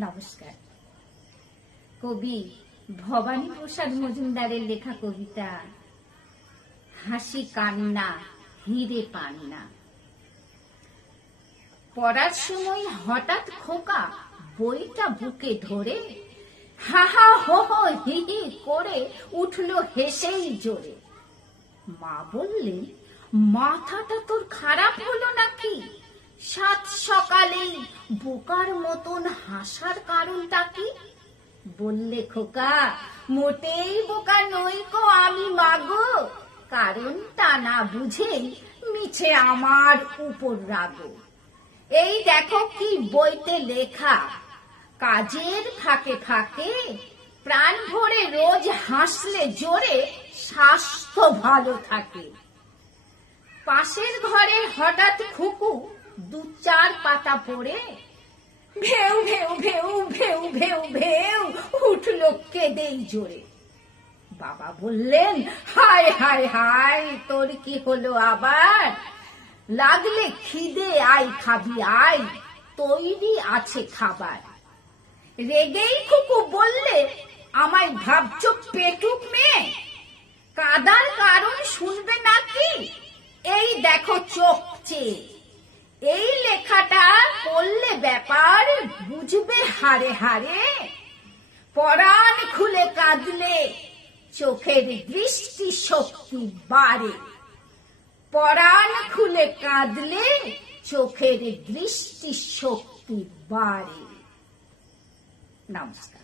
নমস্কার। কবি ভবানী প্রসাদ মজুমদারের লেখা কবিতা হাসি কান্না হিরে পান্না। পড়ার সময় হঠাৎ খোকা বইটা বুকে ধরে হাহা হো হো হি হি করে উঠলো হেসেই জোরে। মা বললেন, মাথাটা তোর খারাপ হলো নাকি? সাত সকালেই বোকার মতন হাসার কারণটা কি? বললে, খোকা মোটেই বোকা নই কো আমি মাগো, কারণটা না বুঝেই মিছে আমার উপর রাগো। এই দেখো কি বইতে লেখা, কাজের ফাঁকে ফাঁকে প্রাণ ভরে রোজ হাসলে জোরে স্বাস্থ্য ভালো থাকে। পাশের ঘরে হঠাৎ খুকু দু চার পাতা পড়ে ভেউ ভেউ ভেউ ভেউ ভেউ ভেউ উঠলো কেঁদেই জোরে। বাবা বললেন, হায় হায় হায় তোর কি হলো আবার? লাগলে খিদে আয় খাবি আয়, তৈরি আছে খাবার। রেগেই খুকু বললে, আমায় ভাবছো পেটুক মেয়ে? কাদার কারণ শুনবে নাকি? এই দেখো চোখ চেয়ে, এই লেখাটা পড়লে ব্যাপার বুঝবে হারে হারে। পরাণ খুলে কাঁদলে চোখের দৃষ্টি শক্তি বাড়ে। পরাণ খুলে কাঁদলে চোখের দৃষ্টি শক্তি বাড়ে। নমস্কার।